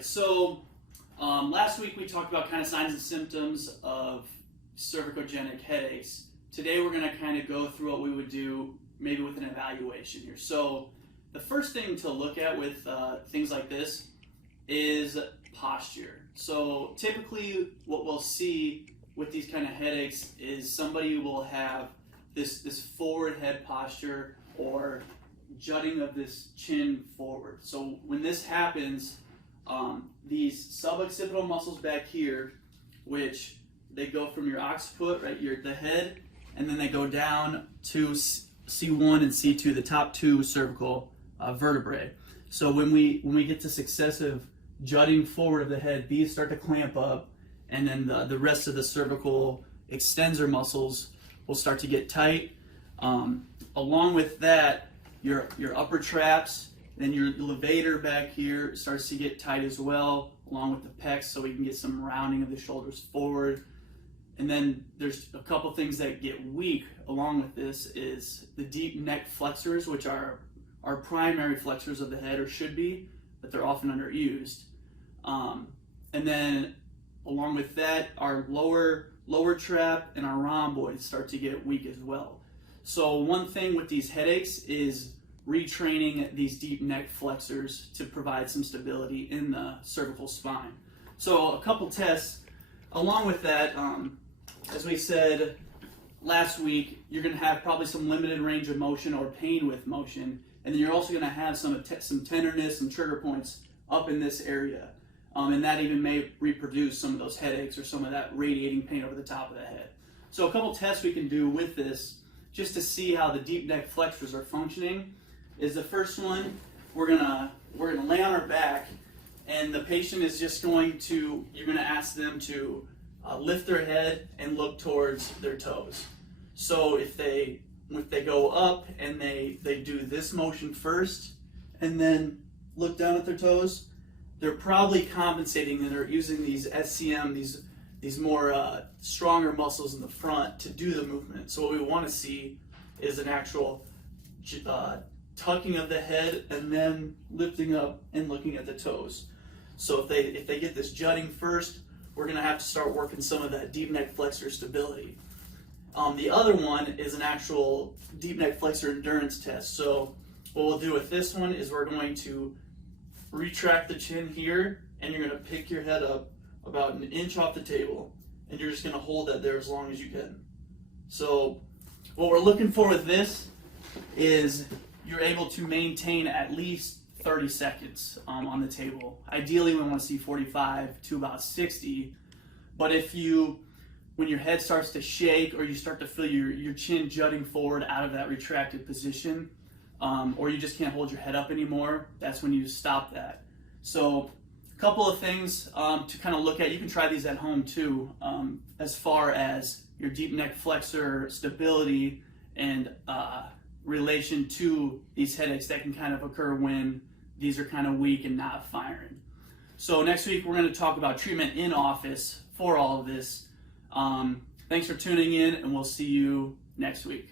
right, so last week we talked about kind of signs and symptoms of cervicogenic headaches. Today we're going to kind of go through what we would do maybe with an evaluation here. So the first thing to look at with things like this is posture. So typically what we'll see with these kind of headaches is somebody will have this forward head posture or jutting of this chin forward. So when this happens, these suboccipital muscles back here, which they go from your occiput, right, the head, and then they go down to C1 and C2, the top two cervical vertebrae. So when we get to successive jutting forward of the head, these start to clamp up, and then the rest of the cervical extensor muscles will start to get tight. Along with that, your upper traps, then your levator back here starts to get tight as well, along with the pecs, so we can get some rounding of the shoulders forward. And then there's a couple things that get weak along with this is the deep neck flexors, which are our primary flexors of the head, or should be, but they're often underused. And then along with that, our lower trap and our rhomboids start to get weak as well. So one thing with these headaches is retraining these deep neck flexors to provide some stability in the cervical spine. So a couple tests along with that, as we said last week, you're going to have probably some limited range of motion or pain with motion, and then you're also going to have some tenderness, some trigger points up in this area, and that even may reproduce some of those headaches or some of that radiating pain over the top of the head. So a couple tests we can do with this just to see how the deep neck flexors are functioning is the first one. We're gonna lay on our back, and the patient is just you're gonna ask them to lift their head and look towards their toes. So if they go up and they do this motion first and then look down at their toes, they're probably compensating, and they're using these SCM, these more stronger muscles in the front to do the movement. So what we want to see is an actual tucking of the head and then lifting up and looking at the toes. So if they get this jutting first, we're going to have to start working some of that deep neck flexor stability. The other one is an actual deep neck flexor endurance test. So what we'll do with this one is we're going to retract the chin here, and you're going to pick your head up about an inch off the table, and you're just going to hold that there as long as you can. So what we're looking for with this is you're able to maintain at least 30 seconds on the table. Ideally, we want to see 45 to about 60, but when your head starts to shake or you start to feel your chin jutting forward out of that retracted position, or you just can't hold your head up anymore, that's when you stop that. So a couple of things to kind of look at. You can try these at home too, as far as your deep neck flexor stability and relation to these headaches that can kind of occur when these are kind of weak and not firing. So next week we're going to talk about treatment in office for all of this. Thanks for tuning in, and we'll see you next week.